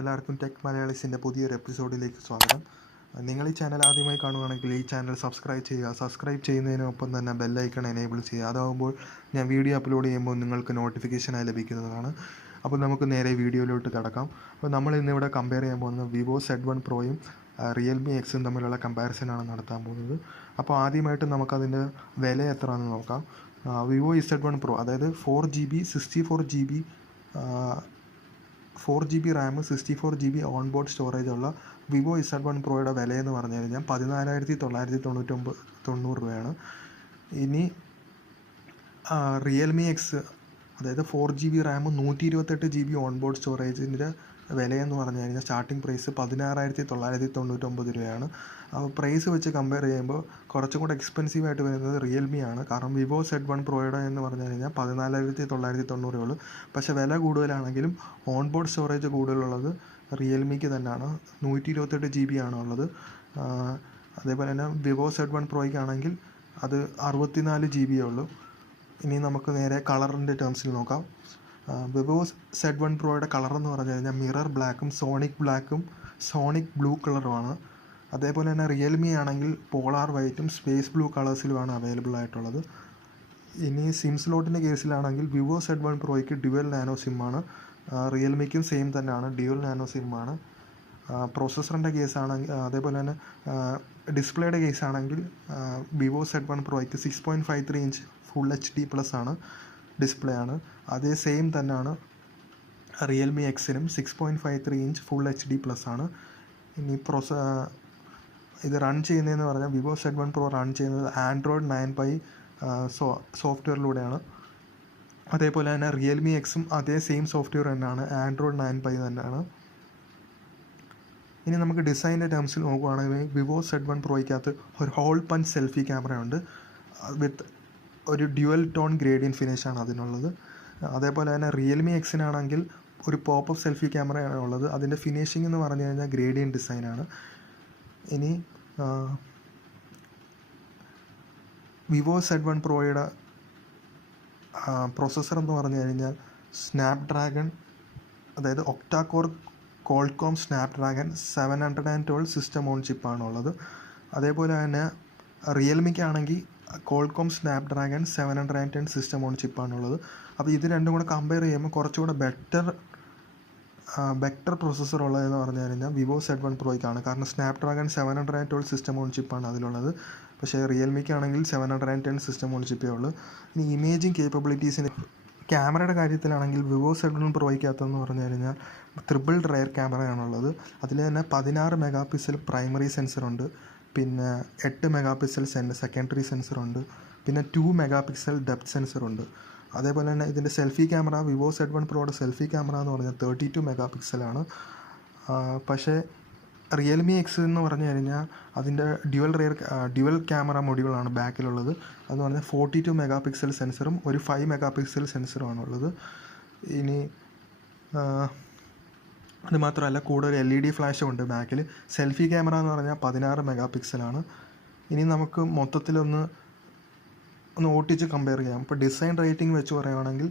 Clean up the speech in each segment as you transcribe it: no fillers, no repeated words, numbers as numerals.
എല്ലാവർക്കും ടെക് മലയാളീസിൻ്റെ പുതിയൊരു എപ്പിസോഡിലേക്ക് സ്വാഗതം. നിങ്ങൾ ഈ ചാനൽ ആദ്യമായി കാണുകയാണെങ്കിൽ ഈ ചാനൽ സബ്സ്ക്രൈബ് ചെയ്യുക. സബ്സ്ക്രൈബ് ചെയ്യുന്നതിനൊപ്പം തന്നെ ബെല്ലൈക്കൺ എനേബിൾ ചെയ്യുക. അതാകുമ്പോൾ ഞാൻ വീഡിയോ അപ്ലോഡ് ചെയ്യുമ്പോൾ നിങ്ങൾക്ക് നോട്ടിഫിക്കേഷനായി ലഭിക്കുന്നതാണ്. അപ്പോൾ നമുക്ക് നേരെ വീഡിയോയിലോട്ട് കിടക്കാം. അപ്പോൾ നമ്മൾ ഇന്നിവിടെ കമ്പയർ ചെയ്യാൻ പോകുന്നത് Vivo Z1 Proയും Realme Xും തമ്മിലുള്ള കമ്പാരിസനാണ് നടത്താൻ പോകുന്നത്. അപ്പോൾ ആദ്യമായിട്ട് നമുക്കതിൻ്റെ വില എത്രയാണെന്ന് നോക്കാം. Vivo Z1 Pro, അതായത് 4GB 64GB 4GB RAM 64GB on board storage ഉള്ള Vivo Z1 Proയുടെ വിലയെന്ന് പറഞ്ഞു കഴിഞ്ഞാൽ 14,990 രൂപയാണ്. ഇനി Realme X, അതായത് 4GB RAM 128GB on board സ്റ്റോറേജിൻ്റെ വിലയെന്ന് പറഞ്ഞു കഴിഞ്ഞാൽ സ്റ്റാർട്ടിംഗ് പ്രൈസ് 16,999 രൂപയാണ്. അപ്പോൾ പ്രൈസ് വെച്ച് കമ്പയർ ചെയ്യുമ്പോൾ കുറച്ചും കൂടെ എക്സ്പെൻസീവ് ആയിട്ട് വരുന്നത് റിയൽമി ആണ്. കാരണം Vivo Z1 Proയുടെ എന്ന് പറഞ്ഞു കഴിഞ്ഞാൽ 14,990 ഉള്ളൂ. പക്ഷേ വില കൂടുതലാണെങ്കിലും ഓൺ ബോർഡ് സ്റ്റോറേജ് കൂടുതലുള്ളത് റിയൽമിക്ക് തന്നെയാണ്. 128GB ആണ് ഉള്ളത്. അതേപോലെ തന്നെ Vivo Z1 Proയ്ക്കാണെങ്കിൽ അത് 64GB ഉള്ളൂ. ഇനി നമുക്ക് നേരെ കളറിൻ്റെ ടേംസിൽ നോക്കാം. Vivo Z1 Proയുടെ കളറെന്ന് പറഞ്ഞു കഴിഞ്ഞാൽ മിറർ ബ്ലാക്കും സോണിക് ബ്ലൂ കളറുമാണ്. അതേപോലെ തന്നെ റിയൽമി ആണെങ്കിൽ പോളാർ വൈറ്റും സ്പേസ് ബ്ലൂ കളേഴ്സിലുമാണ് അവൈലബിൾ ആയിട്ടുള്ളത്. ഇനി സിം സ്ലോട്ടിൻ്റെ കേസിലാണെങ്കിൽ Vivo Z1 Proയ്ക്ക് ഡ്യുവൽ നാനോ സിമ്മാണ്. റിയൽമിക്കും സെയിം തന്നെയാണ്, ഡ്യുവൽ നാനോ സിമ്മാണ്. പ്രോസസ്സറിൻ്റെ കേസാണെങ്കിൽ, അതേപോലെ തന്നെ ഡിസ്പ്ലേയുടെ കേസാണെങ്കിൽ Vivo Z1 Proയ്ക്ക് 6.53 ഇഞ്ച് ഫുൾ HD+ ആണ് ഡിസ്പ്ലേ ആണ്. അതേ സെയിം തന്നെയാണ് Realme Xനും 6.53 ഇഞ്ച് ഫുൾ HD+ ആണ്. ഇനി ഇത് റൺ ചെയ്യുന്നതെന്ന് പറഞ്ഞാൽ Vivo Z1 Pro റൺ ചെയ്യുന്നത് Android 9 സോഫ്റ്റ്വെയറിലൂടെയാണ്. അതേപോലെ തന്നെ Realme Xും അതേ സെയിം സോഫ്റ്റ്വെയർ തന്നെയാണ്, Android 9 തന്നെയാണ്. ഇനി നമുക്ക് ഡിസൈനിൻ്റെ ടേംസിൽ നോക്കുകയാണെങ്കിൽ Vivo Z1 Proയ്ക്കകത്ത് ഒരു ഹോൾ പഞ്ച് സെൽഫി ക്യാമറയുണ്ട്. വിത്ത് ഒരു ഡ്യുവൽ ടോൺ ഗ്രേഡിയൻറ്റ് ഫിനിഷാണ് അതിനുള്ളത്. അതേപോലെ തന്നെ Realme Xനാണെങ്കിൽ ഒരു പോപ്പപ്പ് സെൽഫി ക്യാമറയാണ് ഉള്ളത്. അതിൻ്റെ ഫിനിഷിംഗ് എന്ന് പറഞ്ഞു കഴിഞ്ഞാൽ ഗ്രേഡിയൻറ്റ് ഡിസൈനാണ്. ഇനി Vivo Z1 Proയുടെ പ്രോസസ്സർ എന്ന് പറഞ്ഞു കഴിഞ്ഞാൽ സ്നാപ്ഡ്രാഗൺ, അതായത് octa core Qualcomm Snapdragon 712 system on ചിപ്പാണുള്ളത്. അതേപോലെ തന്നെ റിയൽമിക്കാണെങ്കിൽ കോൾകോം സ്നാപ്ഡ്രാഗൺ 710 സിസ്റ്റം ഓൺ ചിപ്പാണുള്ളത്. അപ്പോൾ ഇത് രണ്ടും കൂടെ കമ്പയർ ചെയ്യുമ്പോൾ കുറച്ചുകൂടെ ബെറ്റർ പ്രോസസ്സർ ഉള്ളതെന്ന് പറഞ്ഞു കഴിഞ്ഞാൽ Vivo Z1 Proയ്ക്കാണ്. കാരണം സ്നാപ്ഡ്രാഗൺ 712 സിസ്റ്റം ഓൺ ചിപ്പാണ് അതിലുള്ളത്. പക്ഷേ റിയൽമിക്കാണെങ്കിൽ 710 സിസ്റ്റം ഓൺ ചിപ്പേ ഉള്ളൂ. ഇനി ഇമേജിങ് കേപ്പബിലിറ്റീസിന് ക്യാമറയുടെ കാര്യത്തിലാണെങ്കിൽ Vivo Z1 Proയ്ക്കകത്തെന്ന് പറഞ്ഞു കഴിഞ്ഞാൽ ട്രിപ്പിൾ റെയർ ക്യാമറയാണുള്ളത്. അതിൽ തന്നെ 16 മെഗാ പിക്സൽ പ്രൈമറി സെൻസറുണ്ട്, പിന്നെ 8 മെഗാ പിക്സൽ സെക്കൻഡറി സെൻസറുണ്ട്, പിന്നെ 2 മെഗാ പിക്സൽ ഡെപ്ത് സെൻസറുണ്ട്. അതേപോലെ തന്നെ ഇതിൻ്റെ സെൽഫി ക്യാമറ, Vivo Z1 Proയുടെ സെൽഫി ക്യാമറ എന്ന് പറഞ്ഞാൽ 32 മെഗാ പിക്സലാണ്. പക്ഷേ Realme X എന്ന് പറഞ്ഞു കഴിഞ്ഞാൽ അതിൻ്റെ ഡ്യുവൽ ക്യാമറ മൊഡ്യൂളാണ് ബാക്കിലുള്ളത്. അതെന്ന് പറഞ്ഞാൽ 42 മെഗാ പിക്സൽ സെൻസറും ഒരു 5 മെഗാ പിക്സൽ സെൻസറുമാണുള്ളത്. ഇനി അത് മാത്രമല്ല കൂടുതൽ LED ഫ്ലാഷും ഉണ്ട് ബാക്കിൽ. സെൽഫി ക്യാമറ എന്ന് പറഞ്ഞാൽ 16 മെഗാ പിക്സലാണ്. ഇനി നമുക്ക് മൊത്തത്തിലൊന്ന് ഓട്ടിച്ച് കമ്പയർ ചെയ്യാം. ഇപ്പോൾ ഡിസൈൻ റേറ്റിംഗ് വെച്ച് പറയുകയാണെങ്കിൽ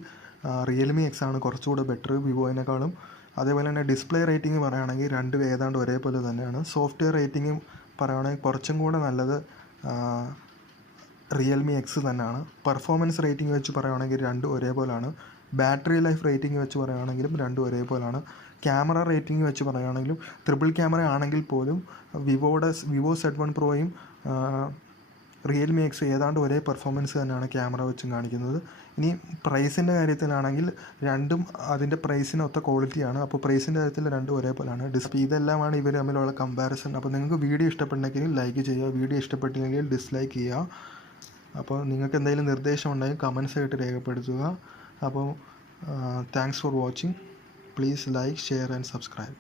Realme X ആണ് കുറച്ചുകൂടെ ബെറ്റർ വിവോയിനേക്കാളും. അതേപോലെ തന്നെ ഡിസ്പ്ലേ റേറ്റിംഗ് പറയുകയാണെങ്കിൽ രണ്ടും ഏതാണ്ട് ഒരേപോലെ തന്നെയാണ്. സോഫ്റ്റ്വെയർ റേറ്റിംഗും പറയുകയാണെങ്കിൽ കുറച്ചും കൂടെ നല്ലത് Realme X തന്നെയാണ്. പെർഫോമൻസ് റേറ്റിംഗ് വെച്ച് പറയുകയാണെങ്കിൽ രണ്ടും ഒരേപോലെയാണ്. ബാറ്ററി ലൈഫ് റേറ്റിംഗ് വെച്ച് പറയുകയാണെങ്കിലും രണ്ടും ഒരേപോലെയാണ്. ക്യാമറ റേറ്റിംഗ് വെച്ച് പറയുകയാണെങ്കിലും ട്രിപ്പിൾ ക്യാമറ ആണെങ്കിൽ പോലും Vivo Z1 Proയും Realme X ഏതാണ്ട് ഒരേ പെർഫോമൻസ് തന്നെയാണ് ക്യാമറ വെച്ചും കാണിക്കുന്നത്. ഇനി പ്രൈസിൻ്റെ കാര്യത്തിലാണെങ്കിൽ രണ്ടും അതിൻ്റെ പ്രൈസിനൊത്ത ക്വാളിറ്റിയാണ്. അപ്പോൾ പ്രൈസിൻ്റെ കാര്യത്തിൽ രണ്ടും ഒരേപോലെയാണ്. ഇതെല്ലാമാണ് ഇവർ തമ്മിലുള്ള കമ്പാരിസൺ. അപ്പോൾ നിങ്ങൾക്ക് വീഡിയോ ഇഷ്ടപ്പെട്ടെങ്കിൽ ലൈക്ക് ചെയ്യുക, വീഡിയോ ഇഷ്ടപ്പെട്ടില്ലെങ്കിൽ ഡിസ്ലൈക്ക് ചെയ്യുക. അപ്പോൾ നിങ്ങൾക്ക് എന്തെങ്കിലും നിർദ്ദേശം ഉണ്ടെങ്കിൽ കമൻസ് ആയിട്ട് രേഖപ്പെടുത്തുക. അപ്പോൾ thanks for watching. Please like, share and subscribe.